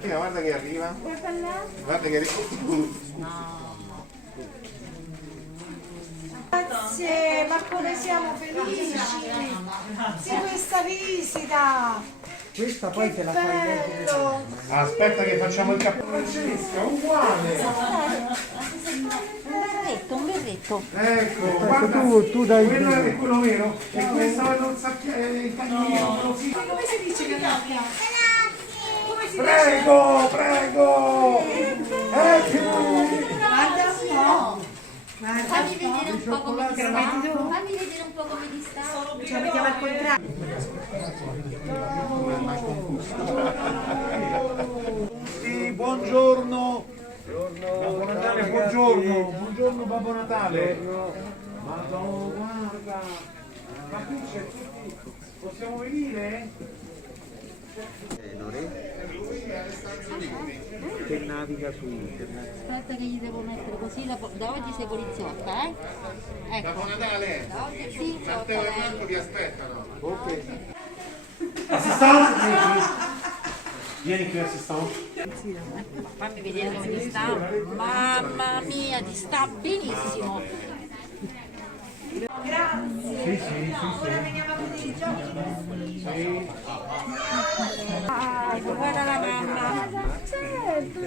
Martina, guarda che arriva. Guarda che arriva. Grazie, ma come siamo felici di questa visita! Questa poi te la fai leggere. Bello! Aspetta che facciamo il cappello. Francesca, uguale. Un berretto. Ecco, guarda, tu dai quello è quello vero. E questo è lo il taglino. Come si dice Calabria? Come si Prego, prego. Guarda un po'! Fammi vedere un po' come ti sta. Fammi vedere un po' come ti sta. Ce la mettiamo al contrario. Sì, buongiorno. Babbo Natale, buongiorno. Buongiorno Babbo Natale. Madonna, guarda. Ma qui c'è tutti. Possiamo venire? Che naviga su internet. Aspetta che gli devo mettere così. Da oggi sei poliziotta, eh? Ecco. Babbo Natale. Da oggi sì, Matteo e Marco vi aspettano. Ok. Assistente, vieni qui assistente. fammi vedere come ti sta. Mamma mia, ti sta benissimo. Grazie! Ora veniamo a vedere i giochi. Guarda la mamma. Certo!